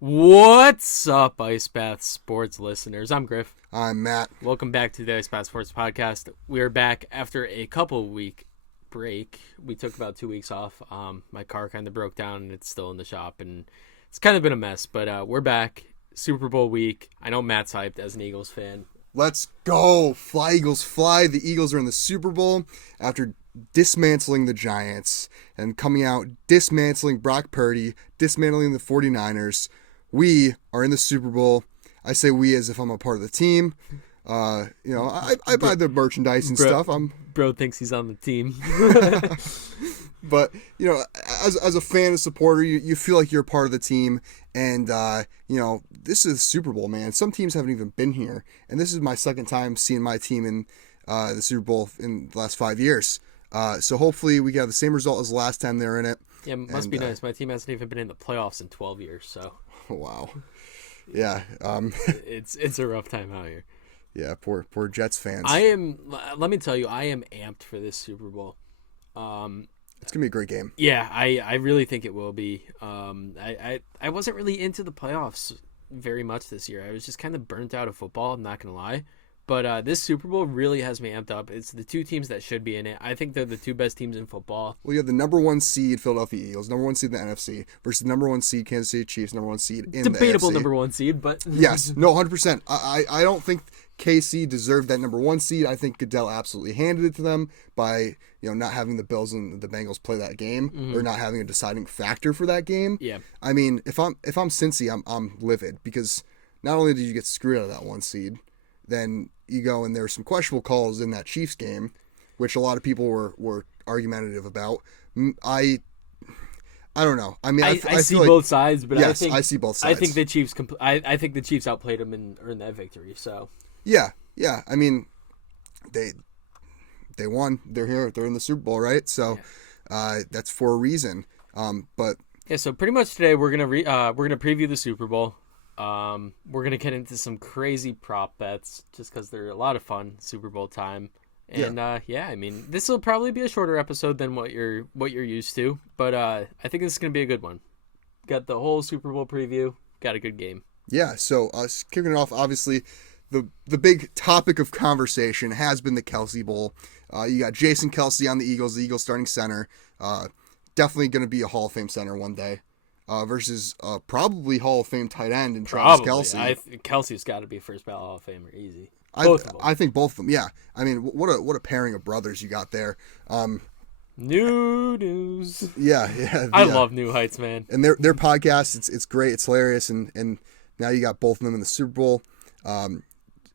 What's up, Ice Bath Sports listeners? I'm Griff. I'm Matt. Welcome back to the Ice Bath Sports Podcast. We're back after a couple week break. We took about 2 weeks off. My car kind of broke down and it's still in the shop and it's kind of been a mess, but we're back. Super Bowl week. I know Matt's hyped as an Eagles fan. Let's go. Fly, Eagles, fly. The Eagles are in the Super Bowl after dismantling the Giants and coming out dismantling Brock Purdy, dismantling the 49ers. We are in the Super Bowl. I say we as if I'm a part of the team. I buy the merchandise and stuff. Bro thinks he's on the team. But, as a fan, a supporter, you feel like you're a part of the team. And, this is the Super Bowl, man. Some teams haven't even been here. And this is my second time seeing my team in the Super Bowl in the last 5 years. So hopefully we have the same result as the last time they were in it. Yeah, it must be nice. My team hasn't even been in the playoffs in 12 years, so. Wow. Yeah. It's a rough time out here. Yeah, poor Jets fans. Let me tell you, I am amped for this Super Bowl. It's going to be a great game. Yeah, I really think it will be. I wasn't really into the playoffs very much this year. I was just kind of burnt out of football, I'm not going to lie. But this Super Bowl really has me amped up. It's the two teams that should be in it. I think they're the two best teams in football. Well, you have the number one seed Philadelphia Eagles, number one seed in the NFC, versus the number one seed Kansas City Chiefs, number one seed in Debatable the AFC. number one seed, but... Yes, no, 100%. I don't think KC deserved that number one seed. I think Goodell absolutely handed it to them by not having the Bills and the Bengals play that game, or not having a deciding factor for that game. Yeah. I mean, if I'm Cincy, I'm livid because not only did you get screwed out of that one seed, then you go and there were some questionable calls in that Chiefs game, which a lot of people were argumentative about. I don't know. I mean, I see feel both sides, but yes, I see both sides. I think the Chiefs. I think the Chiefs outplayed them and earned that victory. So yeah. I mean, they won. They're here. They're in the Super Bowl, right? So that's for a reason. But yeah. So pretty much today we're gonna preview the Super Bowl. We're gonna get into some crazy prop bets just because they're a lot of fun. Super Bowl time, and I mean, this will probably be a shorter episode than what you're used to, but I think this is gonna be a good one. Got the whole Super Bowl preview. Got a good game. Yeah. So kicking it off, obviously, the big topic of conversation has been the Kelce Bowl. You got Jason Kelce on the Eagles starting center. Definitely going to be a Hall of Fame center one day. Versus probably Hall of Fame tight end in Travis Kelce. Kelce's got to be first ballot Hall of Famer, easy. I think both of them. Yeah, I mean, what a pairing of brothers you got there. New news. Yeah. I love New Heights, man. And their podcast, it's great, it's hilarious, and now you got both of them in the Super Bowl.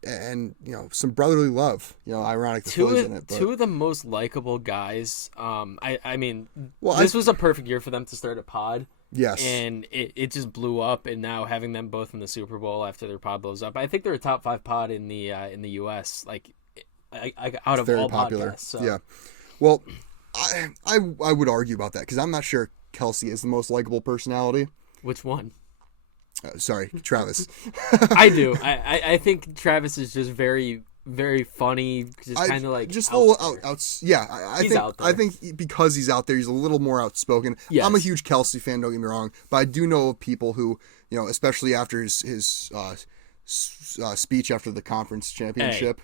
And some brotherly love. Ironic the Phillies in it. But... Two of the most likable guys. I mean, well, this was a perfect year for them to start a pod. Yes. And it just blew up, and now having them both in the Super Bowl after their pod blows up, I think they're a top 5 pod in the U.S. Like, out of very all popular. Podcasts. So. Yeah. Well, I would argue about that because I'm not sure Kelce is the most likable personality. Which one? Sorry, Travis. I do. I think Travis is just very, very funny. Just kind of like just a little out. Yeah, I think because he's out there, he's a little more outspoken. Yes. I'm a huge Kelce fan. Don't get me wrong, but I do know of people who, especially after his speech after the conference championship.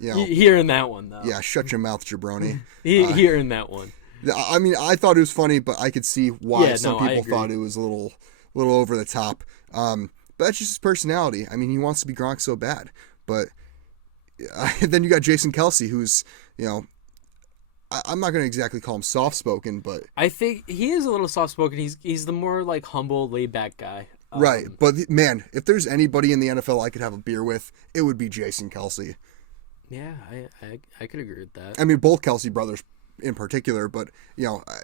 Hey, hearing that one though. Yeah, shut your mouth, jabroni. Hearing that one. I mean, I thought it was funny, but I could see why some people thought it was a little over the top. But that's just his personality. I mean, he wants to be Gronk so bad. But then you got Jason Kelce, who's, I'm not going to exactly call him soft-spoken, but... I think he is a little soft-spoken. He's the more, like, humble, laid-back guy. Right. But, man, if there's anybody in the NFL I could have a beer with, it would be Jason Kelce. Yeah, I could agree with that. I mean, both Kelce brothers in particular, but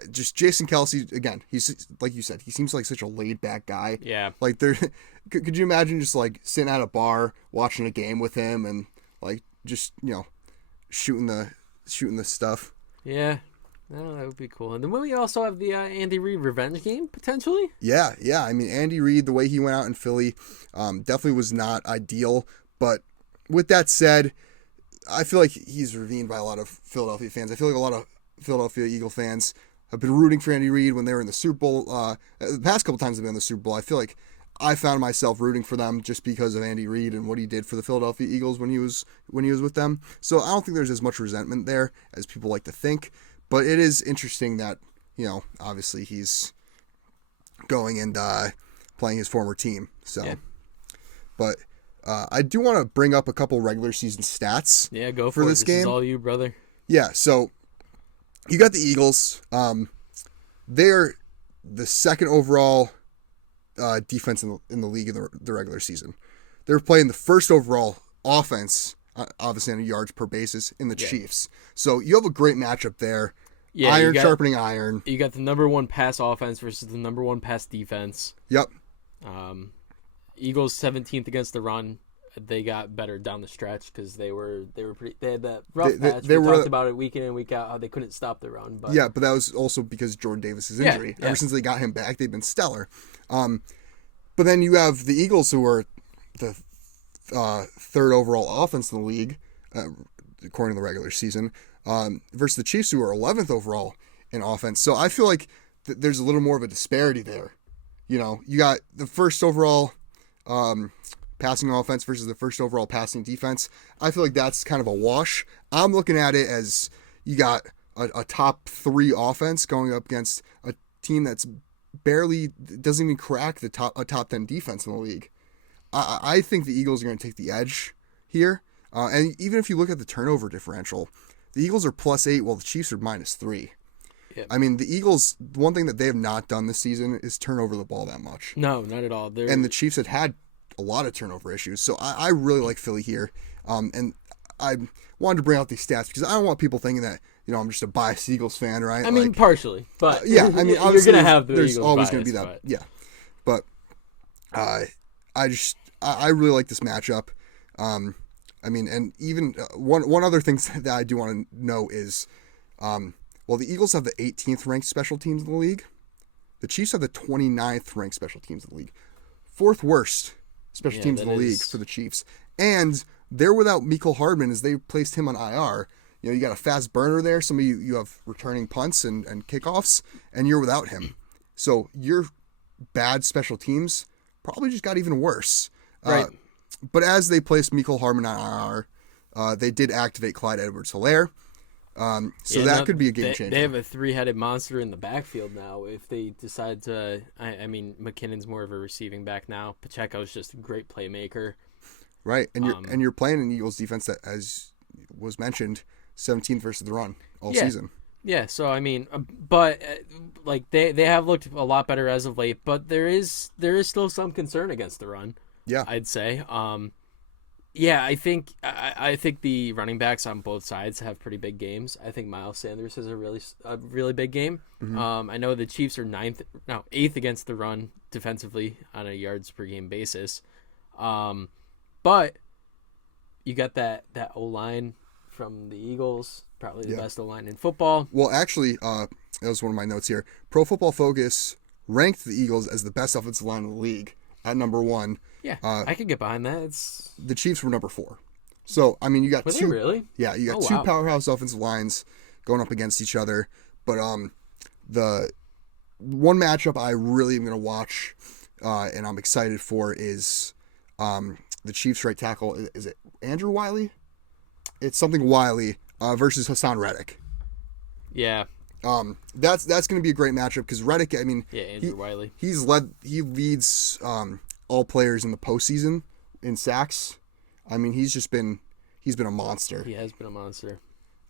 just Jason Kelce again. He's like you said, he seems like such a laid back guy. Yeah, like could you imagine just like sitting at a bar watching a game with him and like just shooting the stuff. Yeah, that would be cool. And then we also have the Andy Reid revenge game potentially. Yeah. I mean, Andy Reid, the way he went out in Philly, definitely was not ideal. But with that said, I feel like he's revered by a lot of Philadelphia fans. I feel like a lot of Philadelphia Eagle fans have been rooting for Andy Reid when they were in the Super Bowl. The past couple times they've been in the Super Bowl, I feel like I found myself rooting for them just because of Andy Reid and what he did for the Philadelphia Eagles when he was with them. So I don't think there's as much resentment there as people like to think. But it is interesting that, obviously he's going and playing his former team. So, Yeah. But I do want to bring up a couple regular season stats. Yeah, go for this it. game. This is all you, brother. Yeah, so you got the Eagles. They're the second overall defense in the league in the regular season. They're playing the first overall offense, obviously on a yards per basis, in the Chiefs. So you have a great matchup there. Yeah, Iron sharpening iron. You got the number one pass offense versus the number one pass defense. Yep. Eagles 17th against the run. They got better down the stretch because they had that rough patch. We talked about it week in and week out how they couldn't stop the run. But yeah, but that was also because Jordan Davis's injury. Ever since they got him back, they've been stellar. But then you have the Eagles, who are the third overall offense in the league, according to the regular season, versus the Chiefs, who are 11th overall in offense. So I feel like there's a little more of a disparity there. You got the first overall passing offense versus the first overall passing defense. I feel like that's kind of a wash. I'm looking at it as you got a top 3 offense going up against a team that's barely doesn't even crack a top 10 defense in the league. I think the Eagles are going to take the edge here. And even if you look at the turnover differential, the Eagles are +8 while the Chiefs are -3. Yep. I mean, the Eagles, one thing that they have not done this season is turn over the ball that much. No, not at all. And the Chiefs had a lot of turnover issues. So I really like Philly here. And I wanted to bring out these stats because I don't want people thinking that, I'm just a biased Eagles fan, right? I mean, partially. But yeah, I mean, you're going to have the there's Eagles always going to be that. Yeah. But I really like this matchup. I mean, and even one other thing that I do want to know is, well, the Eagles have the 18th ranked special teams in the league. The Chiefs have the 29th ranked special teams in the league. 4th worst special teams in the league for the Chiefs. And they're without Mecole Hardman as they placed him on IR. You got a fast burner there. Some of you have returning punts and kickoffs, and you're without him. So your bad special teams probably just got even worse. Right. But as they placed Mecole Hardman on IR, they did activate Clyde Edwards-Helaire. So that could be a game changer. They have a 3-headed monster in the backfield now. If they decide to, I mean, McKinnon's more of a receiving back now. Pacheco's just a great playmaker. Right, and you're playing an Eagles defense that, as was mentioned, 17th versus the run all season. Yeah, so I mean, but like they have looked a lot better as of late, but there is still some concern against the run. Yeah, I'd say. Yeah, I think the running backs on both sides have pretty big games. I think Miles Sanders has a really big game. Mm-hmm. I know the Chiefs are 8th against the run defensively on a yards per game basis. But you got that O-line from the Eagles, probably the best O-line in football. Well, actually, that was one of my notes here. Pro Football Focus ranked the Eagles as the best offensive line in the league at number 1. Yeah, I could get behind that. The Chiefs were number 4. So, I mean, you got Were two. They really? Yeah, you got two powerhouse offensive lines going up against each other. But the one matchup I really am going to watch and I'm excited for is the Chiefs right tackle. Is it Andrew Wiley? It's something Wiley versus Hassan Reddick. Yeah. That's going to be a great matchup because Reddick, I mean, Andrew Wiley. He leads all players in the postseason in sacks. I mean, he's been a monster. He has been a monster.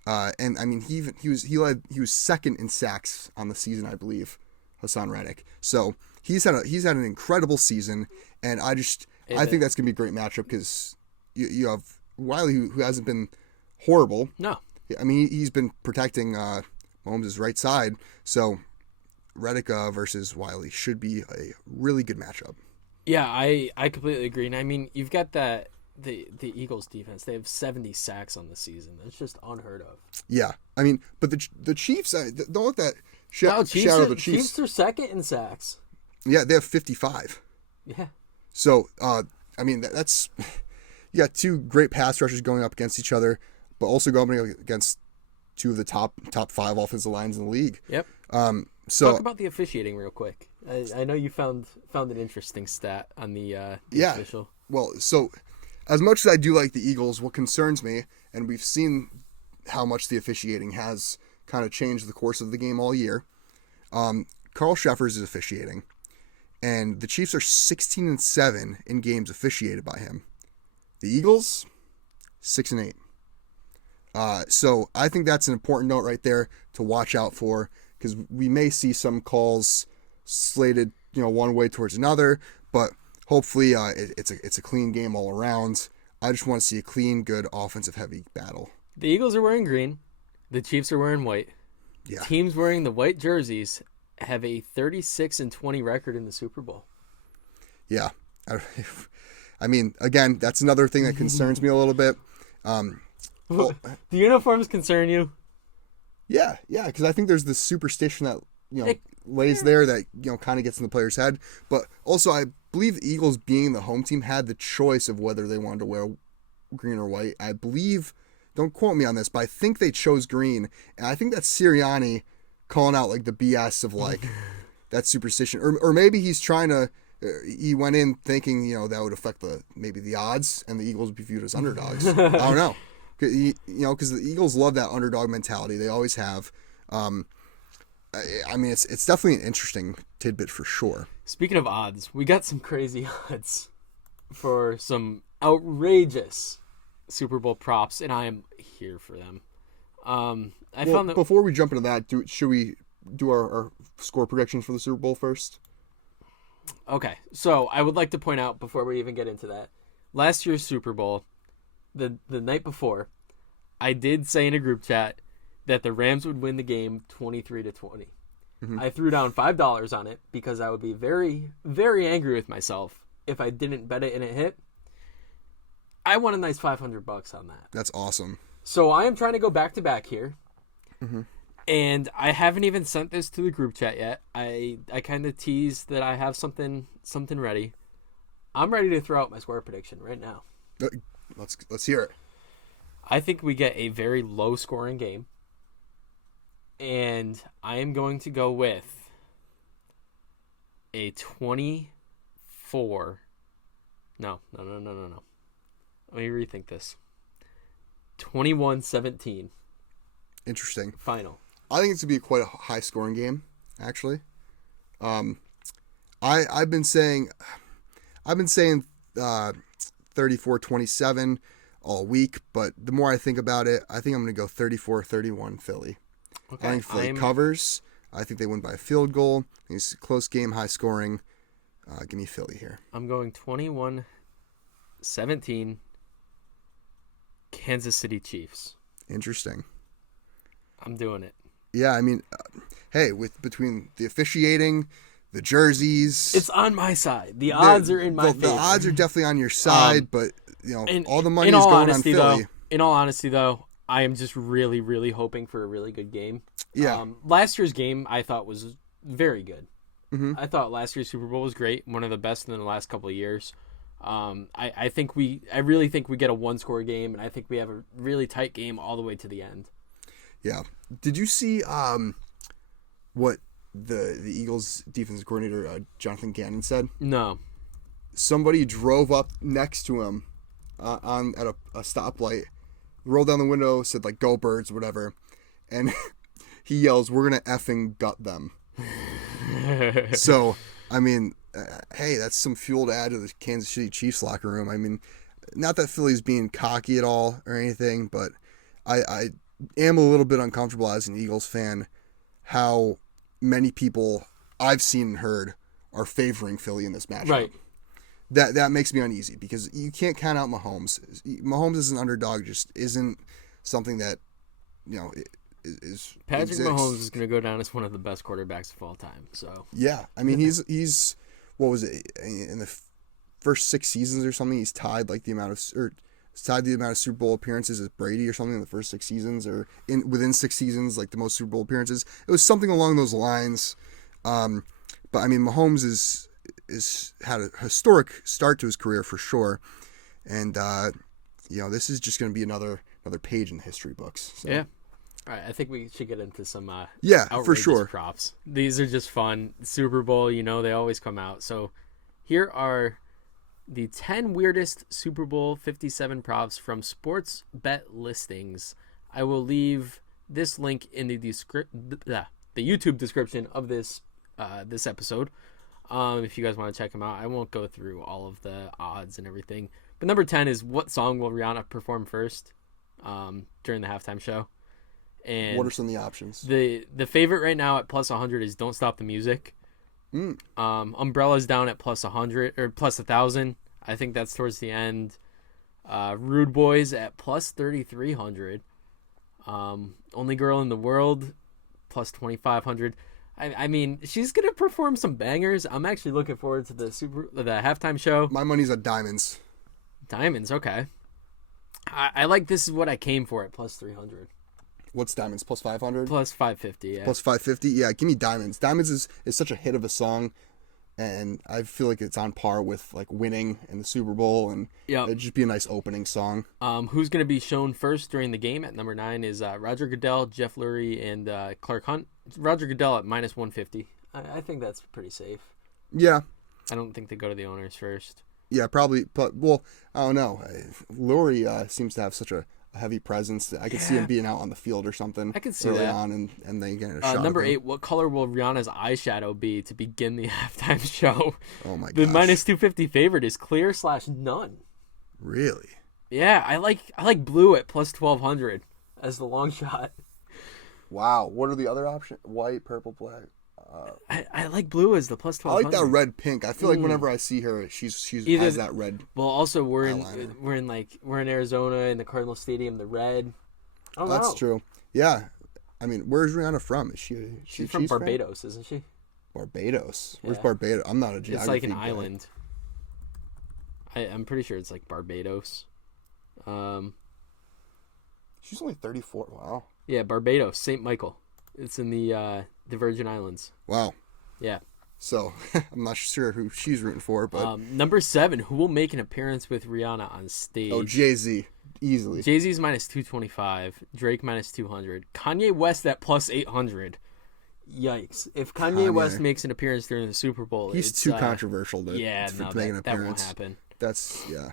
And I mean, he was second in sacks on the season, I believe, Hassan Reddick. So he's had an incredible season, and I think that's gonna be a great matchup because you have Wiley who hasn't been horrible. No. I mean, he's been protecting Mahomes' right side, so Reddick versus Wiley should be a really good matchup. Yeah, I completely agree. And I mean, you've got the Eagles defense. They have 70 sacks on the season. That's just unheard of. Yeah, I mean, but the Chiefs, don't let that shadow the Chiefs. Chiefs are second in sacks. Yeah, they have 55. Yeah. So, I mean, that's you got two great pass rushers going up against each other, but also going against two of the top 5 offensive lines in the league. Yep. So Talk about the officiating real quick. I know you found an interesting stat on the yeah, official. well, so as much as I do like the Eagles, what concerns me, and we've seen how much the officiating has kind of changed the course of the game all year. Carl Sheffers is officiating, and the Chiefs are 16-7 in games officiated by him. The Eagles, 6-8. So I think that's an important note right there to watch out for, because we may see some calls slated, one way towards another, but hopefully it's a clean game all around. I just want to see a clean, good, offensive heavy battle. The Eagles are wearing green. The Chiefs are wearing white. Yeah. Teams wearing the white jerseys have a 36-20 record in the Super Bowl. Yeah. I mean, again, that's another thing that concerns me a little bit. Do uniforms concern you? Yeah, because I think there's this superstition that lays there that kind of gets in the player's head. But also, I believe the Eagles, being the home team, had the choice of whether they wanted to wear green or white. I believe, don't quote me on this, but I think they chose green, and I think that's Sirianni calling out like the BS of like that superstition, or maybe he's trying to. He went in thinking that would affect maybe the odds, and the Eagles would be viewed as underdogs. I don't know. Because the Eagles love that underdog mentality. They always have. I mean, it's definitely an interesting tidbit for sure. Speaking of odds, we got some crazy odds for some outrageous Super Bowl props, and I am here for them. I found that before we jump into that, should we do our score predictions for the Super Bowl first? Okay, so I would like to point out before we even get into that, last year's Super Bowl, the night before, I did say in a group chat that the Rams would win the game 23-20. Mm-hmm. I threw down $5 on it because I would be very, very angry with myself if I didn't bet it and it hit. I won a nice $500 on that. That's awesome. So I am trying to go back to back here. Mm-hmm. And I haven't even sent this to the group chat yet. I kind of teased that I have something ready. I'm ready to throw out my score prediction right now. Let's hear it. I think we get a very low scoring game. And I am going to go with a 24. No. Let me rethink this. 21-17. Interesting. Final. I think it's going to be quite a high scoring game, actually. I've been saying 34-27 all week, but the more I think about it, I think I'm going to go 34-31 Philly. Okay. I think Philly covers. I think they win by a field goal. I think it's a close game, high scoring. Give me Philly here. I'm going 21-17 Kansas City Chiefs. Interesting. I'm doing it. Yeah, I mean, hey, between the officiating, the jerseys, it's on my side. The odds are in my favor. The odds are definitely on your side, but all the money is going on Philly. In all honesty, though, I am just really, really hoping for a really good game. Yeah. Last year's game I thought was very good. Mm-hmm. I thought last year's Super Bowl was great, one of the best in the last couple of years. I really think we get a one-score game, and I think we have a really tight game all the way to the end. Yeah. Did you see what the Eagles defensive coordinator Jonathan Gannon said? No. Somebody drove up next to him at a stoplight, rolled down the window, said like "Go Birds," whatever, and he yells, "We're gonna effing gut them." So I mean, hey, that's some fuel to add to the Kansas City Chiefs locker room. I mean, not that Philly's being cocky at all or anything, but I am a little bit uncomfortable as an Eagles fan how many people I've seen and heard are favoring Philly in this matchup. Right. That makes me uneasy because you can't count out Mahomes. Mahomes as an underdog just isn't something that is Patrick exists. Mahomes is going to go down as one of the best quarterbacks of all time. So yeah, I mean he's what was it in the first 6 seasons or something? He's tied like the amount of Super Bowl appearances as Brady or something in the first 6 seasons, or within 6 seasons, like the most Super Bowl appearances. It was something along those lines. But I mean, Mahomes is had a historic start to his career for sure, and this is just going to be another page in the history books. So. Yeah. All right, I think we should get into some Yeah, for outrageous sure. props. These are just fun. Super Bowl, they always come out. So here are the 10 weirdest Super Bowl 57 props from sports bet listings. I will leave this link in the YouTube description of this episode. If you guys want to check them out, I won't go through all of the odds and everything. But number 10 is, what song will Rihanna perform first during the halftime show? And What are some of the options? the favorite right now at plus 100 is "Don't Stop the Music." Umbrella's down at plus 100 or plus 1,000. I think that's towards the end. Rude Boys at plus 3,300. Only Girl in the World plus 2,500. I mean, she's gonna perform some bangers. I'm actually looking forward to the halftime show. My money's on Diamonds. Diamonds, okay. I like This Is What I Came For at plus 300. What's Diamonds? Plus 500? Plus 550, yeah. Plus 550? Yeah, give me Diamonds. Diamonds is such a hit of a song, and I feel like it's on par with like Winning in the Super Bowl, and it'd just be a nice opening song. Who's going to be shown first during the game at number 9 is Roger Goodell, Jeff Lurie, and Clark Hunt. Roger Goodell at minus 150. I think that's pretty safe. Yeah. I don't think they go to the owners first. Yeah, probably. But, well, I don't know. Lurie seems to have such a heavy presence. I could see him being out on the field or something. I could see early that. on, and then getting a shot. Number of him. 8, what color will Rihanna's eyeshadow be to begin the halftime show? Oh my god. The minus 250 favorite is clear/none. Really? Yeah, I like blue at plus 1,200 as the long shot. Wow. What are the other options? White, purple, black. I like blue as the plus I 1,200. like that red pink. I feel like whenever I see her, she's Either has that red. Well, also we're eyeliner. in Arizona in the Cardinal Stadium, the red. I don't know. That's true. Yeah. I mean, where's Rihanna from? Is She's from Barbados, isn't she? Barbados. Where's Yeah. Barbados? I'm not a geography It's like an guy. island. I'm pretty sure it's like Barbados. She's only 34. Wow. Yeah, Barbados, St. Michael. It's in the Virgin Islands. Wow. Yeah. So I'm not sure who she's rooting for, but Number 7, who will make an appearance with Rihanna on stage? Jay-Z easily. Jay-Z's minus 225, Drake minus 200, Kanye West at plus 800. Yikes! If Kanye West makes an appearance during the Super Bowl, He's too controversial to to make an that won't appearance. happen. That's yeah.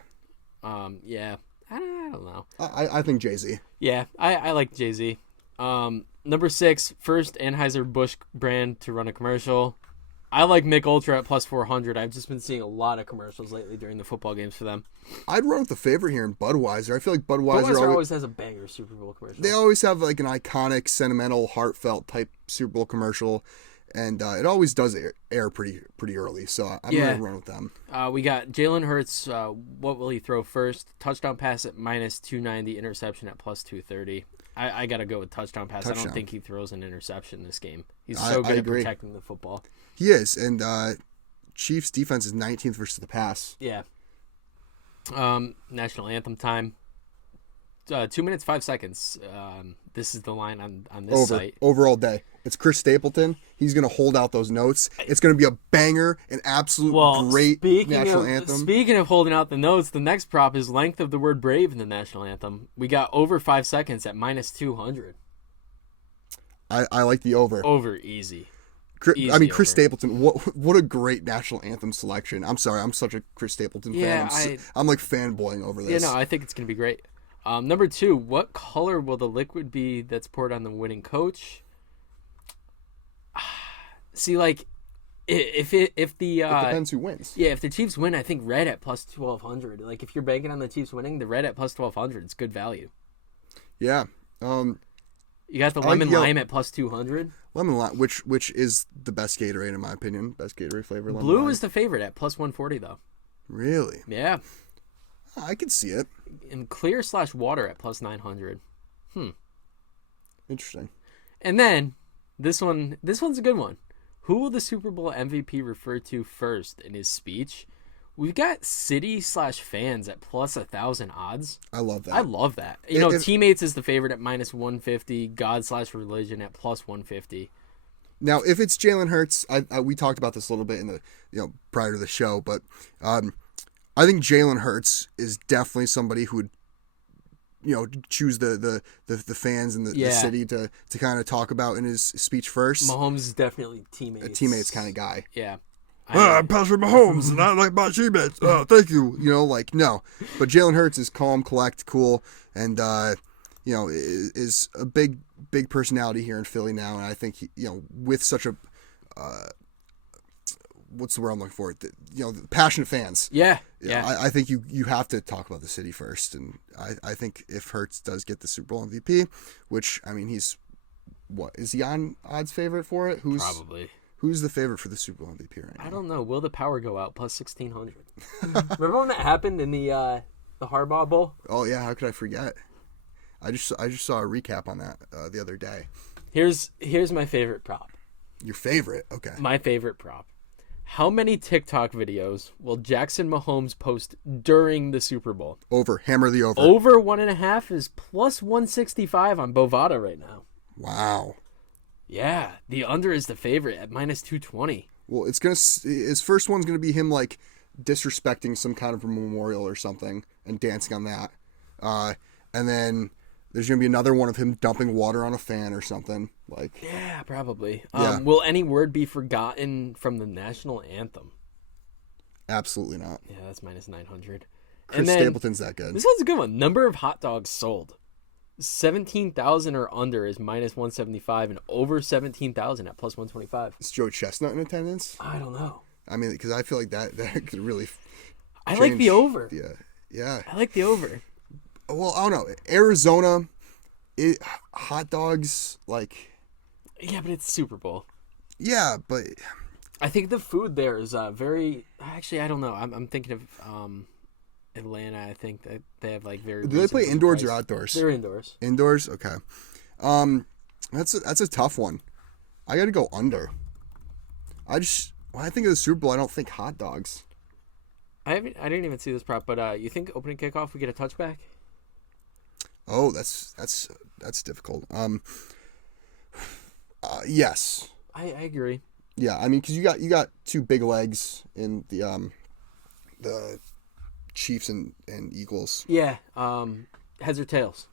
Yeah. I don't know. I think Jay-Z. Yeah, I like Jay-Z. Number 6, first Anheuser-Busch brand to run a commercial. I like Mick Ultra at plus 400. I've just been seeing a lot of commercials lately during the football games for them. I'd run with the favorite here in Budweiser. I feel like Budweiser always has a banger Super Bowl commercial. They always have like an iconic, sentimental, heartfelt type Super Bowl commercial, and it always does air pretty early. So I'm gonna run with them. We got Jalen Hurts. What will he throw first? Touchdown pass at minus 290. Interception at plus 230. I gotta go with touchdown pass. I don't think he throws an interception this game. He's so good at protecting the football. He is, and Chiefs defense is 19th versus the pass. Yeah. National anthem time. 2 minutes 5 seconds. This is the line on this site. Overall day. It's Chris Stapleton. He's gonna hold out those notes. It's gonna be a banger, an absolute great national anthem. Speaking of holding out the notes, the next prop is length of the word brave in the national anthem. We got over 5 seconds at minus 200. I like the over. Over easy. Chris Stapleton. What a great national anthem selection. I'm sorry, I'm such a Chris Stapleton fan. I'm like fanboying over this. Yeah, no, I think it's gonna be great. Number 2, what color will the liquid be that's poured on the winning coach? See, like, if the it depends who wins. Yeah, if the Chiefs win, I think red at plus 1,200. Like, if you're banking on the Chiefs winning, the red at plus 1,200 is good value. Yeah. You got the lemon lime at plus 200. Lemon lime, which is the best Gatorade in my opinion. Best Gatorade flavor. Lemon Blue lime. is the favorite at plus 140 though. Really? Yeah. I can see it. And clear/water at plus 900. Interesting. And then this one's a good one. Who will the Super Bowl MVP refer to first in his speech? We've got city/fans at plus 1,000 odds. I love that. I love that. Teammates is the favorite at minus 150. God/religion at plus 150. Now, if it's Jalen Hurts, we talked about this a little bit in the prior to the show, but I think Jalen Hurts is definitely somebody who would choose the fans and the city to kind of talk about in his speech first. Mahomes is definitely A teammates kind of guy. Yeah. I'm Patrick Mahomes, and I like my teammates. Thank you. No. But Jalen Hurts is calm, collect, cool, and is a big personality here in Philly now. And I think with such a what's the word I'm looking for? Passionate fans. Yeah. I think you have to talk about the city first, and I think if Hurts does get the Super Bowl MVP, which he's is he on odds favorite for it? Probably. Who's the favorite for the Super Bowl MVP right now? I don't know. Will the power go out? Plus 1,600. Remember when that happened in the Harbaugh Bowl? Oh yeah, how could I forget? I just saw a recap on that the other day. Here's my favorite prop. Your favorite? Okay. My favorite prop. How many TikTok videos will Jackson Mahomes post during the Super Bowl? Over. Hammer the over. Over 1.5 is plus 165 on Bovada right now. Wow. Yeah, the under is the favorite at minus 220. Well, his first one's gonna be him like disrespecting some kind of a memorial or something and dancing on that, and then there's gonna be another one of him dumping water on a fan or something like. Yeah, probably. Yeah. Will any word be forgotten from the national anthem? Absolutely not. Yeah, that's minus 900. Chris Stapleton's that good. This one's a good one. Number of hot dogs sold. 17,000 or under is minus 175, and over 17,000 at plus 125. Is Joe Chestnut in attendance? I don't know. Because I feel like that could really. I like the over. Yeah. I like the over. Well, I don't know. Arizona, hot dogs like. Yeah, but it's Super Bowl. Yeah, but. I think the food there is very. Actually, I don't know. I'm thinking of Atlanta. I think that they have like very. Do they play indoors or outdoors? They're indoors. Indoors, okay. That's a tough one. I got to go under. When I think of the Super Bowl, I don't think hot dogs. I didn't even see this prop, but you think opening kickoff we get a touchback? Oh, that's difficult. Yes. I agree. Yeah, because you got two big legs in the Chiefs and Eagles. Yeah. Heads or tails?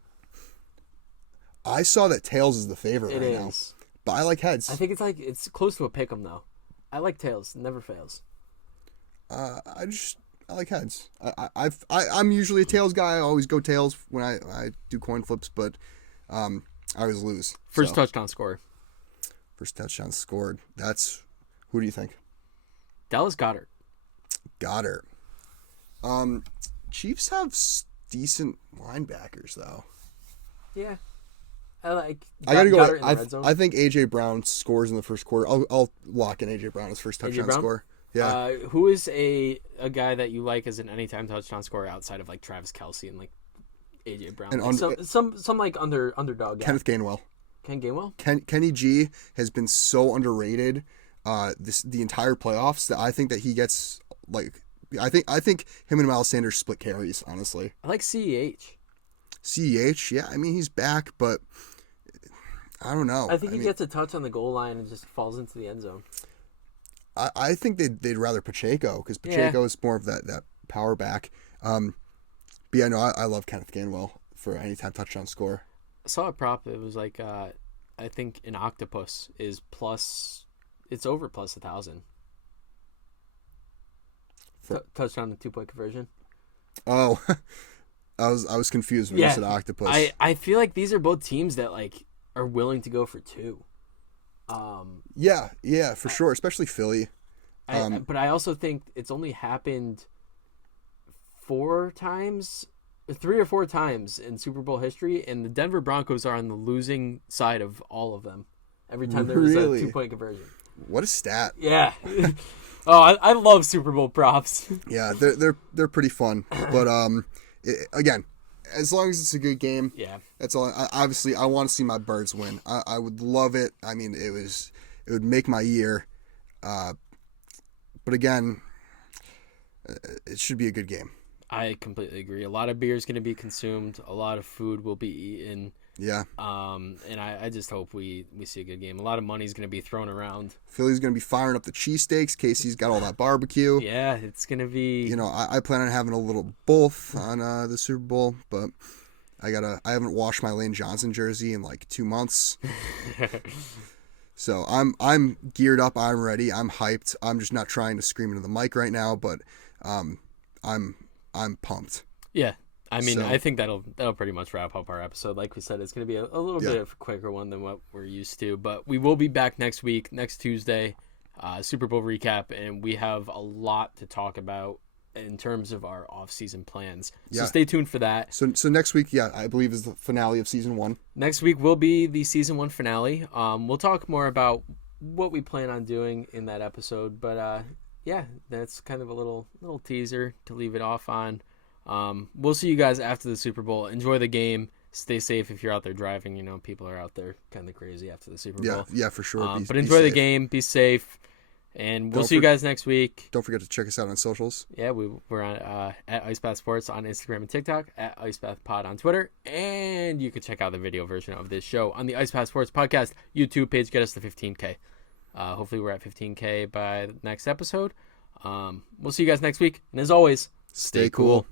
I saw that tails is the favorite right now, but I like heads. I think it's close to a pick 'em though. I like tails. It never fails. I like heads. I'm usually a tails guy. I always go tails when I do coin flips, but I always lose. First touchdown score. First touchdown scored. Who do you think? Dallas Goedert. Goddard. Chiefs have decent linebackers though. Yeah. I gotta go. I think AJ Brown scores in the first quarter. I'll lock in AJ Brown as first touchdown score. Yeah. Who is a guy that you like as an anytime touchdown scorer outside of like Travis Kelce and like AJ Brown? And some like underdog guy. Kenneth Gainwell. Ken Gainwell. Kenny G has been so underrated the entire playoffs that I think that he gets like I think him and Miles Sanders split carries, honestly. I like CEH. CEH, yeah, he's back, but I don't know. I think he gets a touch on the goal line and just falls into the end zone. I think they'd rather Pacheco because Pacheco is more of that power back. But yeah, no, I love Kenneth Gainwell for anytime touchdown score. I saw a prop. It was like I think an octopus is plus. It's over plus 1,000. Touchdown and 2-point conversion. Oh, I was confused when you said octopus. I feel like these are both teams that like are willing to go for 2. Yeah, for sure, especially Philly. But I also think it's only happened 3 or 4 times in Super Bowl history, and the Denver Broncos are on the losing side of all of them. Every time there was a 2-point conversion. What a stat! Yeah. Oh, I love Super Bowl props. Yeah, they're pretty fun, but again, as long as it's a good game, that's all. Obviously, I want to see my Birds win. I would love it. It would make my year. But again, it should be a good game. I completely agree. A lot of beer is going to be consumed. A lot of food will be eaten. Yeah. And I just hope we see a good game. A lot of money is going to be thrown around. Philly's going to be firing up the cheesesteaks. Casey's got all that barbecue. Yeah, it's going to be... I plan on having a little both on the Super Bowl, but I haven't washed my Lane Johnson jersey in like 2 months. So I'm geared up. I'm ready. I'm hyped. I'm just not trying to scream into the mic right now, but I'm pumped. Yeah. I mean, I think that'll pretty much wrap up our episode. Like we said, it's going to be a little bit of a quicker one than what we're used to, but we will be back next week, next Tuesday, Super Bowl recap, and we have a lot to talk about in terms of our off-season plans. So stay tuned for that. So next week, I believe is the finale of season 1. Next week will be the season 1 finale. We'll talk more about what we plan on doing in that episode, but that's kind of a little teaser to leave it off on. We'll see you guys after the Super Bowl. Enjoy the game. Stay safe if you're out there driving. You know, people are out there kind of crazy after the Super Bowl. Yeah, for sure. But enjoy the game. Be safe. And we'll see you guys next week. Don't forget to check us out on socials. Yeah, we're on at IcePath Sports on Instagram and TikTok, at IcePath Pod on Twitter. And you can check out the video version of this show on the IcePath Sports Podcast YouTube page. Get us to 15K. Hopefully we're at 15K by the next episode. We'll see you guys next week. And as always, stay cool.